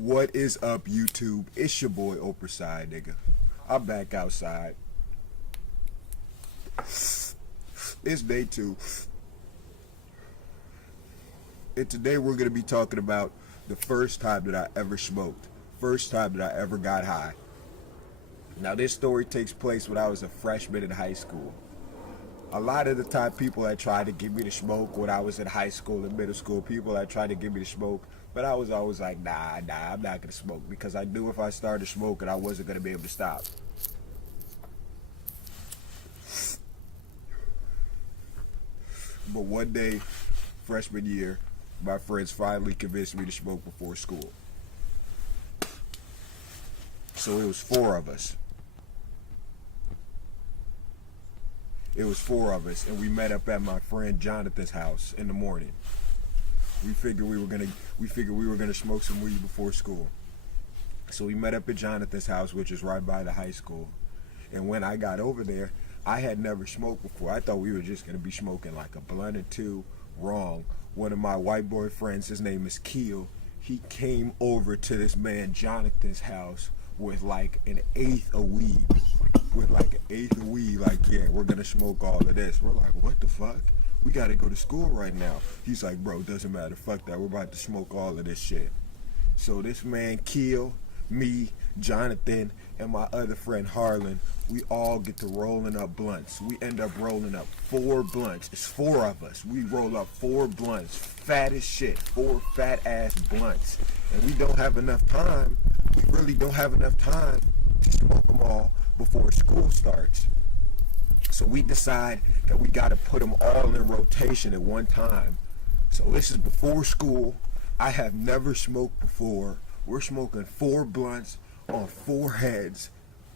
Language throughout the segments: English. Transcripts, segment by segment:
What is up, YouTube? It's your boy Oprah Side, nigga. I'm back outside. It's day 2. And today we're going to be talking about the first time that I ever smoked. First time that I ever got high. Now this story takes place when I was a freshman in high school. A lot of the time people had tried to get me to smoke when I was in high school and middle school. People had tried to get me to smoke. But I was always like, nah, I'm not going to smoke. Because I knew if I started smoking, I wasn't going to be able to stop. But one day, freshman year, my friends finally convinced me to smoke before school. So it was 4 of us. It was 4 of us, and we met up at my friend Jonathan's house in the morning. We figured we were gonna smoke some weed before school. So we met up at Jonathan's house, which is right by the high school. And when I got over there, I had never smoked before. I thought we were just gonna be smoking like a blunt or two. Wrong. One of my white boy friends, his name is Keel, he came over to this man Jonathan's house with like an eighth of weed. Like, yeah, we're gonna smoke all of this. We're like, what the fuck? We gotta go to school right now. He's like, bro, doesn't matter, fuck that, we're about to smoke all of this shit. So this man Keel, me, Jonathan, and my other friend Harlan, we all get to rolling up blunts. We end up rolling up 4 blunts. It's 4 of us. We roll up 4 blunts, fat as shit, 4 fat ass blunts. And we don't have enough time, we really don't have enough time to smoke them all before school starts. So we decide that we got to put them all in rotation at one time. So this is before school. I have never smoked before. We're smoking 4 blunts on 4 heads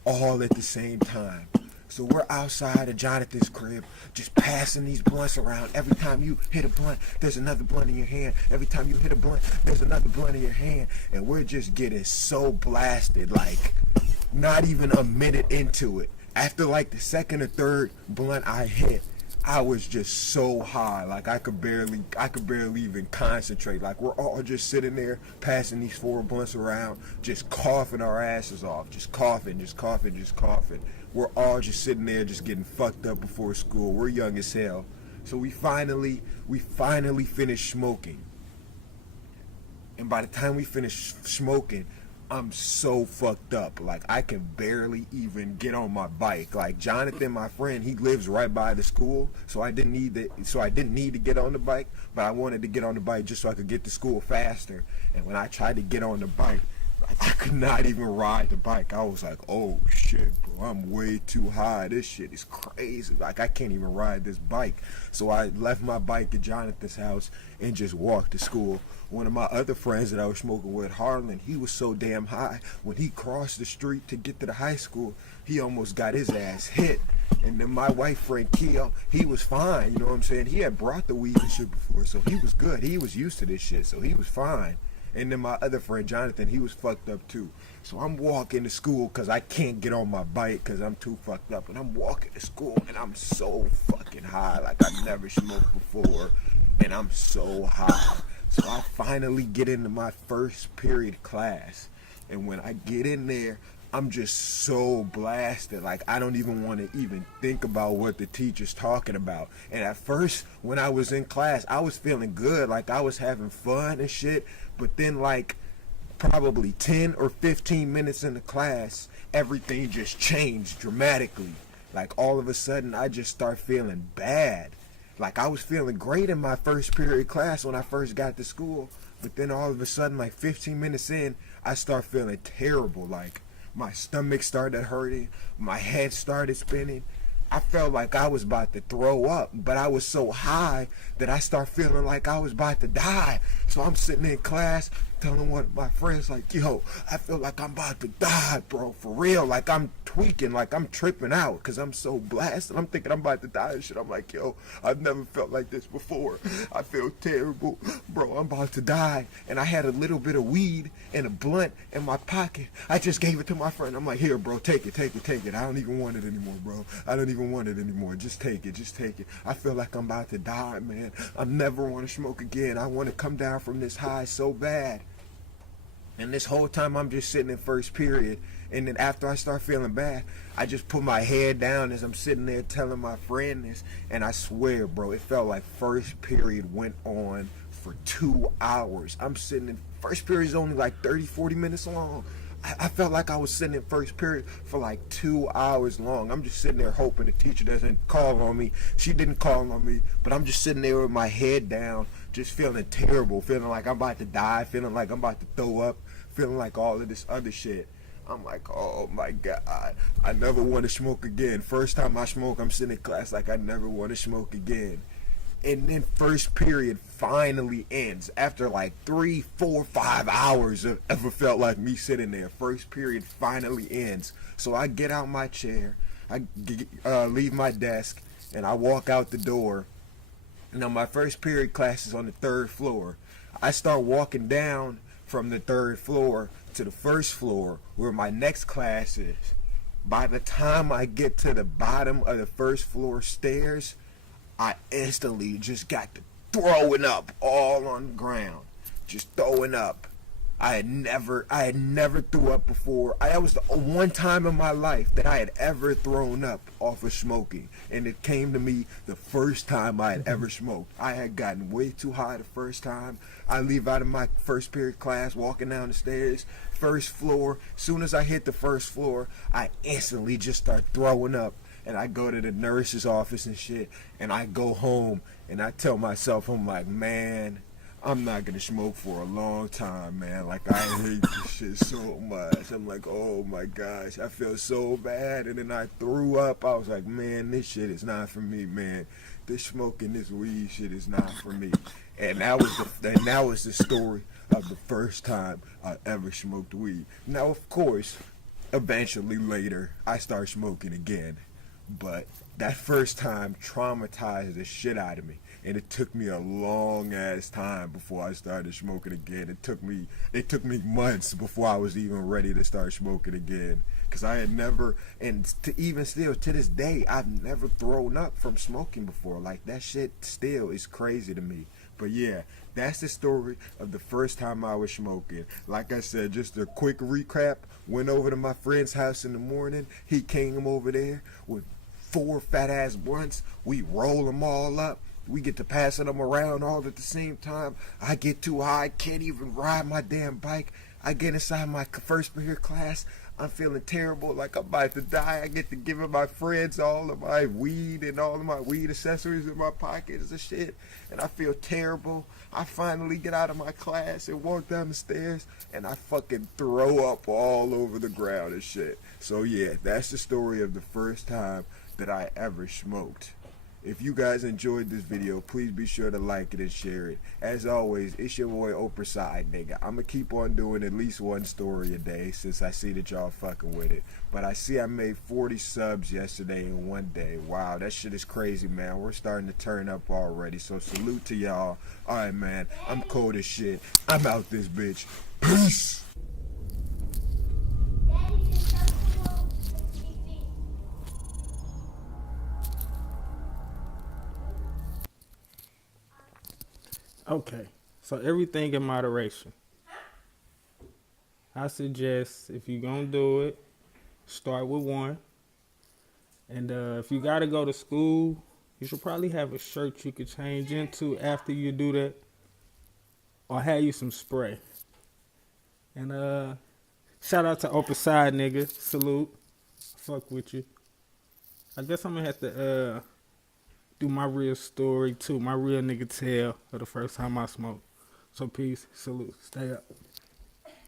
all at the same time. So we're outside of Jonathan's crib just passing these blunts around. Every time you hit a blunt, there's another blunt in your hand. Every time you hit a blunt, there's another blunt in your hand. And we're just getting so blasted, like not even a minute into it. After like the second or third blunt I hit, I was just so high, like I could barely even concentrate. Like we're all just sitting there passing these 4 blunts around, just coughing our asses off, just coughing. We're all just sitting there, just getting fucked up before school. We're young as hell. So we finally finished smoking. And by the time we finished smoking, I'm so fucked up. Like I can barely even get on my bike. Like Jonathan, my friend, he lives right by the school, so I didn't need to get on the bike, but I wanted to get on the bike just so I could get to school faster. And when I tried to get on the bike, I could not even ride the bike. I was like, oh shit, bro, I'm way too high. This shit is crazy. Like I can't even ride this bike. So I left my bike at Jonathan's house and just walked to school. One of my other friends that I was smoking with, Harlan, he was so damn high. When he crossed the street to get to the high school, he almost got his ass hit. And then my white friend Keel, he was fine, you know what I'm saying? He had brought the weed and shit before, so he was good. He was used to this shit, so he was fine. And then my other friend, Jonathan, he was fucked up too. So I'm walking to school because I can't get on my bike because I'm too fucked up. And I'm walking to school and I'm so fucking high, like I never smoked before. And I'm so high. So I finally get into my first period class. And when I get in there, I'm just so blasted. Like I don't even want to even think about what the teacher's talking about. And at first, when I was in class, I was feeling good. Like I was having fun and shit. But then like probably 10 or 15 minutes in the class, everything just changed dramatically. Like all of a sudden, I just start feeling bad. Like I was feeling great in my first period class when I first got to school. But then all of a sudden, like 15 minutes in, I start feeling terrible. Like my stomach started hurting, my head started spinning. I felt like I was about to throw up, but I was so high that I started feeling like I was about to die. So I'm sitting in class telling one of my friends, like, yo, I feel like I'm about to die, bro, for real. Like I'm tweaking, like I'm tripping out because I'm so blasted. I'm thinking I'm about to die and shit. I'm like, yo, I've never felt like this before. I feel terrible, bro, I'm about to die. And I had a little bit of weed and a blunt in my pocket. I just gave it to my friend. I'm like, here, bro, take it. I don't even want it anymore, bro. I don't even want it anymore. Just take it. I feel like I'm about to die, man. I never want to smoke again. I want to come down from this high so bad. And this whole time I'm just sitting in first period. And then after I start feeling bad, I just put my head down as I'm sitting there telling my friend this. And I swear, bro, it felt like first period went on for 2 hours. I'm sitting in first period is only like 30, 40 minutes long. I felt like I was sitting in first period for like 2 hours long. I'm just sitting there hoping the teacher doesn't call on me. She didn't call on me, but I'm just sitting there with my head down, just feeling terrible, feeling like I'm about to die, feeling like I'm about to throw up, feeling like all of this other shit. I'm like, oh my God, I never want to smoke again. First time I smoke, I'm sitting in class like I never want to smoke again. And then first period finally ends after like 3, 4, 5 hours of ever felt like me sitting there. First period finally ends. So I get out my chair, leave my desk, and I walk out the door. Now my first period class is on the third floor. I start walking down from the third floor to the first floor where my next class is. By the time I get to the bottom of the first floor stairs, I instantly just got to throwing up all on the ground. Just throwing up. I had never threw up before. That was the one time in my life that I had ever thrown up off of smoking. And it came to me the first time I had ever smoked. I had gotten way too high the first time. I leave out of my first period class, walking down the stairs, first floor. Soon as I hit the first floor, I instantly just start throwing up. And I go to the nurse's office and shit, and I go home, and I tell myself, I'm like, man, I'm not gonna smoke for a long time, man. Like, I hate this shit so much. I'm like, oh my gosh, I feel so bad. And then I threw up. I was like, man, this shit is not for me, man. This smoking, this weed shit is not for me. And that was the story of the first time I ever smoked weed. Now, of course, eventually later, I start smoking again. But that first time traumatized the shit out of me. And it took me a long ass time before I started smoking again. It took me months before I was even ready to start smoking again. Cause I had never, and even still to this day, I've never thrown up from smoking before. Like, that shit still is crazy to me. But yeah, that's the story of the first time I was smoking. Like I said, just a quick recap. Went over to my friend's house in the morning. He came over there with 4 fat ass blunts. We roll them all up. We get to passing them around all at the same time. I get too high, can't even ride my damn bike. I get inside my first period class. I'm feeling terrible, like I'm about to die. I get to give my friends all of my weed and all of my weed accessories in my pockets and shit. And I feel terrible. I finally get out of my class and walk down the stairs, and I fucking throw up all over the ground and shit. So yeah, that's the story of the first time that I ever smoked. If you guys enjoyed this video, please be sure to like it and share it. As always, it's your boy Oprah Side, nigga. I'ma keep on doing at least one story a day since I see that y'all fucking with it. But I see I made 40 subs yesterday in one day. Wow, that shit is crazy, man. We're starting to turn up already. So salute to y'all. Alright, man. I'm cold as shit. I'm out this bitch. Peace. Okay, so everything in moderation. I suggest if you're gonna do it, start with one. And if you gotta go to school, you should probably have a shirt you could change into after you do that, or have you some spray. And shout out to Oprah Side, nigga. Salute. Fuck with you. I guess I'm gonna have to do my real story too, my real nigga tale of the first time I smoked. So peace, salute, stay up.